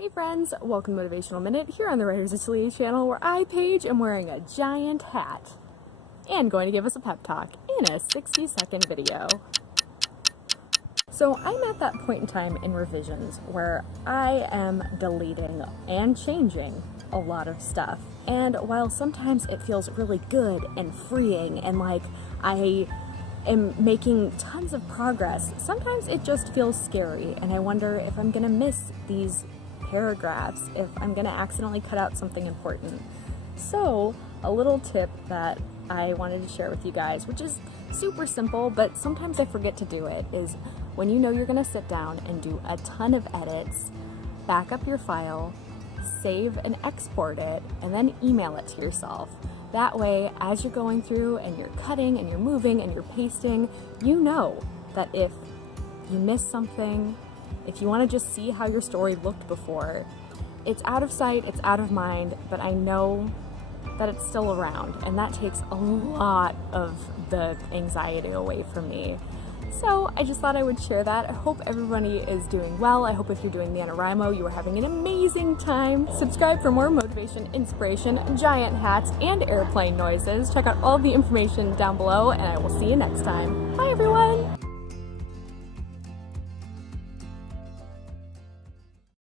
Hey friends, welcome to Motivational Minute here on the Writer's Atelier channel where I, Paige, am wearing a giant hat and going to give us a pep talk in a 60-second video. So I'm at that point in time in revisions where I am deleting and changing a lot of stuff. And while sometimes it feels really good and freeing and like I am making tons of progress, sometimes it just feels scary and I wonder if I'm gonna miss these paragraphs, if I'm gonna accidentally cut out something important. So a little tip that I wanted to share with you guys, which is super simple, but sometimes I forget to do it, is when you know you're gonna sit down and do a ton of edits, back up your file, save and export it, and then email it to yourself. That way, as you're going through and you're cutting and you're moving and you're pasting, you know that if you miss something, if you want to just see how your story looked before, it's out of sight, it's out of mind, but I know that it's still around, and that takes a lot of the anxiety away from me. So I just thought I would share that. I hope everybody is doing well. I hope if you're doing NaNoWriMo, you are having an amazing time. Subscribe for more motivation, inspiration, giant hats, and airplane noises. Check out all the information down below, and I will see you next time. Bye everyone!